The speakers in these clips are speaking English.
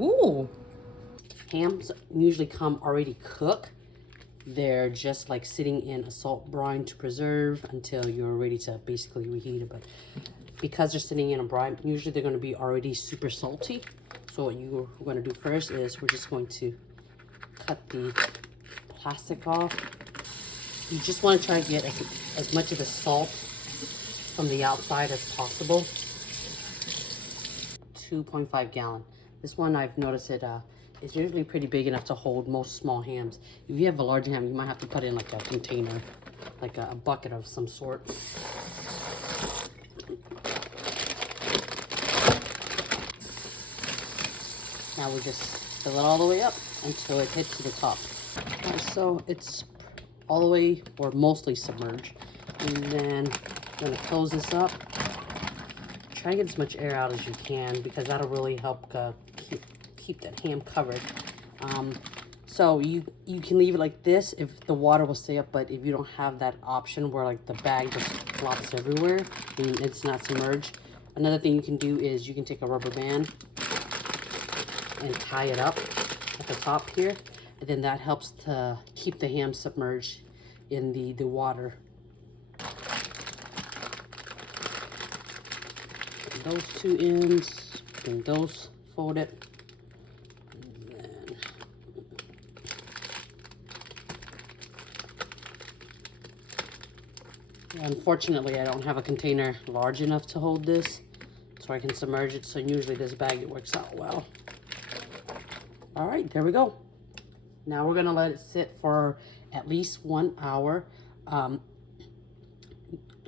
Ooh. Hams usually come already cooked. They're just like sitting in a salt brine to preserve until you're ready to basically reheat it. But because they're sitting in a brine, usually they're going to be already super salty. So what you're going to do first is we're just going to cut the plastic off. You just want to try to get as much of the salt from the outside as possible. 2.5 gallon. This one I've noticed it's usually pretty big enough to hold most small hams. If you have a large ham, you might have to put in like a container, like a bucket of some sort. Now we just fill it all the way up until it hits to the top. So it's all the way or mostly submerged. And then I'm gonna close this up. Try to get as much air out as you can because that'll really help keep that ham covered. So you can leave it like this if the water will stay up, but if you don't have that option where like the bag just flops everywhere and it's not submerged, another thing you can do is you can take a rubber band and tie it up at the top here, and then that helps to keep the ham submerged in the water. Those two ends, and those folded. And then, unfortunately, I don't have a container large enough to hold this, so I can submerge it. So usually this bag, it works out well. All right, there we go. Now we're gonna let it sit for at least 1 hour.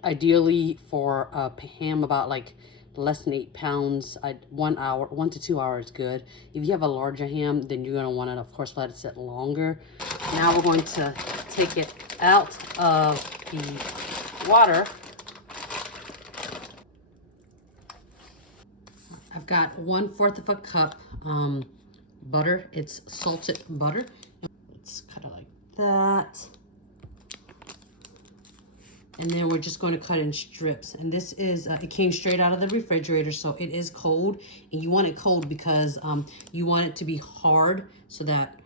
Ideally for a ham about like less than 8 pounds, 1 hour, 1 to 2 hours is good. If you have a larger ham, then you're gonna wanna, of course, let it sit longer. Now we're going to take it out of the water. I've got 1/4 of a cup butter. It's salted butter. Let's cut it like that. And then we're just going to cut in strips. And this is, it came straight out of the refrigerator, so it is cold. And you want it cold because you want it to be hard so that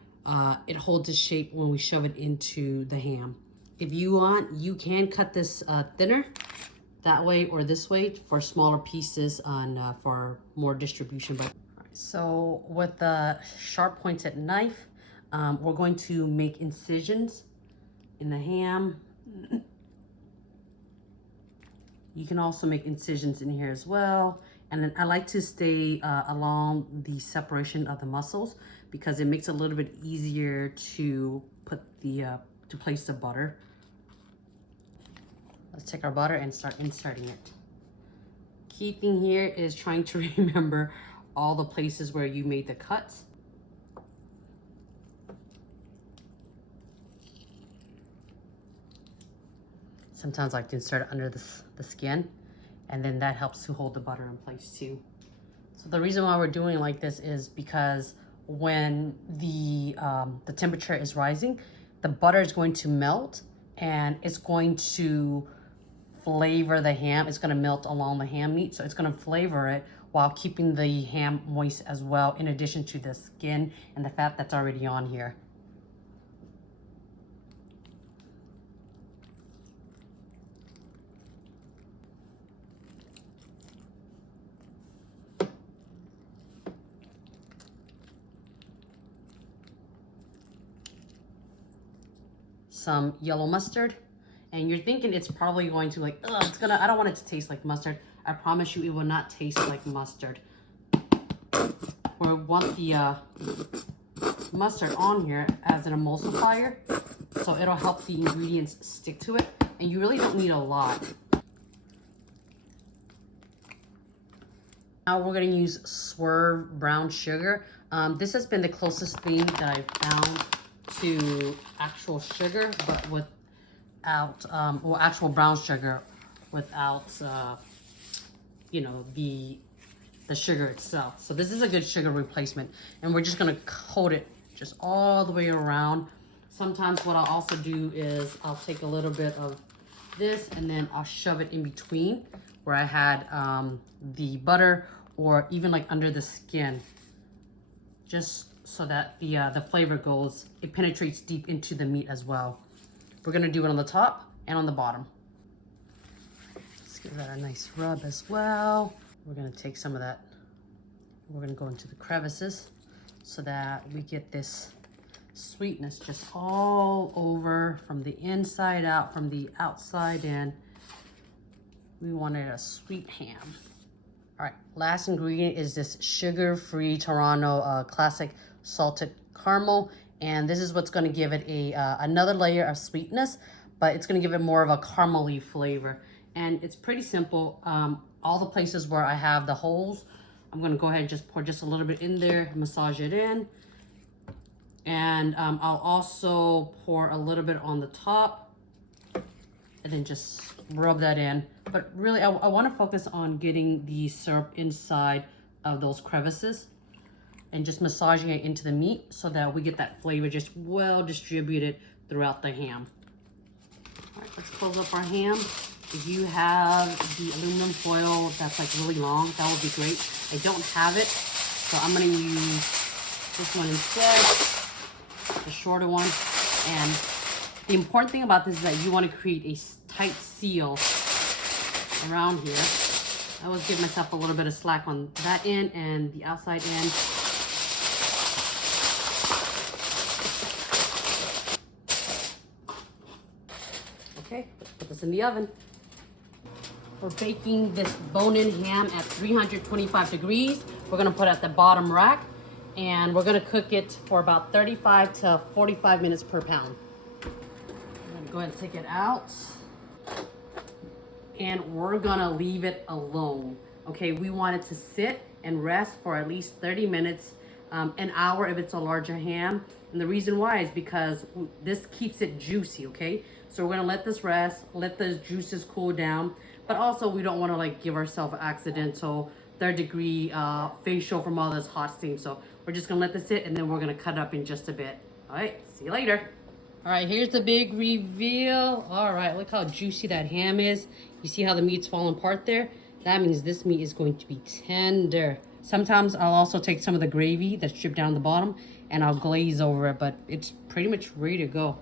it holds its shape when we shove it into the ham. If you want, you can cut this thinner that way or this way for smaller pieces for more distribution. But so with the sharp pointed knife, we're going to make incisions in the ham. You can also make incisions in here as well. And then I like to stay along the separation of the muscles because it makes it a little bit easier to put to place the butter. Let's take our butter and start inserting it. Key thing here is trying to remember all the places where you made the cuts. Sometimes I like to insert it under the skin, and then that helps to hold the butter in place too. So the reason why we're doing it like this is because when the temperature is rising, the butter is going to melt and it's going to flavor the ham. It's going to melt along the ham meat, so it's going to flavor it while keeping the ham moist as well, in addition to the skin and the fat that's already on here. Some yellow mustard, and you're thinking it's probably going to like, ugh, I don't want it to taste like mustard. I promise you it will not taste like mustard. We want the mustard on here as an emulsifier, so it'll help the ingredients stick to it, and you really don't need a lot. Now we're going to use Swerve brown sugar. This has been the closest thing that I've found to actual sugar, but without, well, actual brown sugar without, you know, the sugar itself. So this is a good sugar replacement, and we're just gonna coat it just all the way around. Sometimes what I'll also do is I'll take a little bit of this and then I'll shove it in between where I had the butter, or even like under the skin. just so that the flavor goes, it penetrates deep into the meat as well. We're gonna do it on the top and on the bottom. Let's give that a nice rub as well. We're gonna take some of that, we're gonna go into the crevices so that we get this sweetness just all over from the inside out, from the outside in. We wanted a sweet ham. All right, last ingredient is this sugar-free Toronto classic salted caramel. And this is what's gonna give it another layer of sweetness, but it's gonna give it more of a caramely flavor. And it's pretty simple. All the places where I have the holes, I'm gonna go ahead and just pour just a little bit in there, massage it in. And I'll also pour a little bit on the top and then just rub that in. But really, I wanna focus on getting the syrup inside of those crevices and just massaging it into the meat so that we get that flavor just well distributed throughout the ham. All right, let's close up our ham. If you have the aluminum foil that's like really long, that would be great. I don't have it, so I'm gonna use this one instead, the shorter one. And the important thing about this is that you wanna create a tight seal around here. I always give myself a little bit of slack on that end and the outside end. Okay, let's put this in the oven. We're baking this bone-in ham at 325 degrees. We're gonna put it at the bottom rack, and we're gonna cook it for about 35 to 45 minutes per pound. I'm gonna go ahead and take it out. And we're gonna leave it alone. Okay, we want it to sit and rest for at least 30 minutes, an hour if it's a larger ham. And the reason why is because this keeps it juicy, okay? So we're gonna let this rest, let the juices cool down, but also we don't wanna like give ourselves an accidental third-degree facial from all this hot steam. So we're just gonna let this sit and then we're gonna cut up in just a bit. All right, see you later. All right, here's the big reveal. All right, look how juicy that ham is. You see how the meat's falling apart there? That means this meat is going to be tender. Sometimes I'll also take some of the gravy that's dripped down the bottom and I'll glaze over it, but it's pretty much ready to go.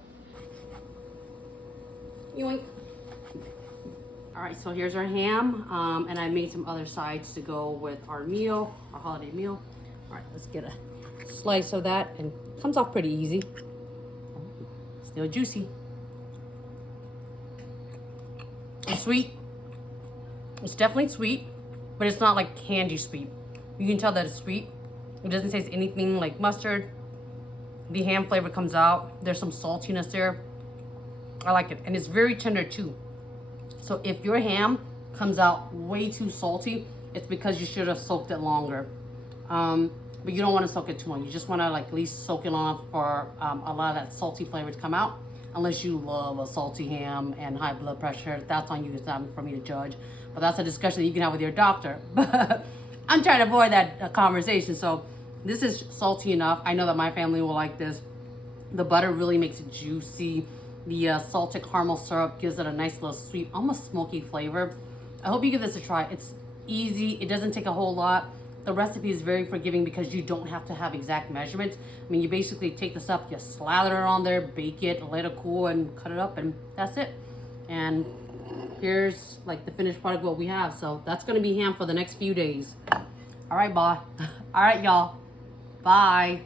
Yoink. All right, so here's our ham, and I made some other sides to go with our meal, our holiday meal. All right, let's get a slice of that, and it comes off pretty easy. Still juicy. It's sweet. It's definitely sweet, but it's not like candy sweet. You can tell that it's sweet. It doesn't taste anything like mustard. The ham flavor comes out. There's some saltiness there. I like it, and it's very tender too. So if your ham comes out way too salty, it's because you should have soaked it longer. But you don't want to soak it too long. You just want to like at least soak it long for a lot of that salty flavor to come out. Unless you love a salty ham and high blood pressure, that's on you. It's not for me to judge. But that's a discussion that you can have with your doctor. But I'm trying to avoid that conversation. So this is salty enough. I know that my family will like this. The butter really makes it juicy. The salted caramel syrup gives it a nice little sweet, almost smoky flavor. I hope you give this a try. It's easy. It doesn't take a whole lot. The recipe is very forgiving because you don't have to have exact measurements. I mean, you basically take the stuff, you slather it on there, bake it, let it cool, and cut it up, and that's it. And here's like the finished product what we have. So that's gonna be ham for the next few days. All right, bye. All right, y'all. Bye.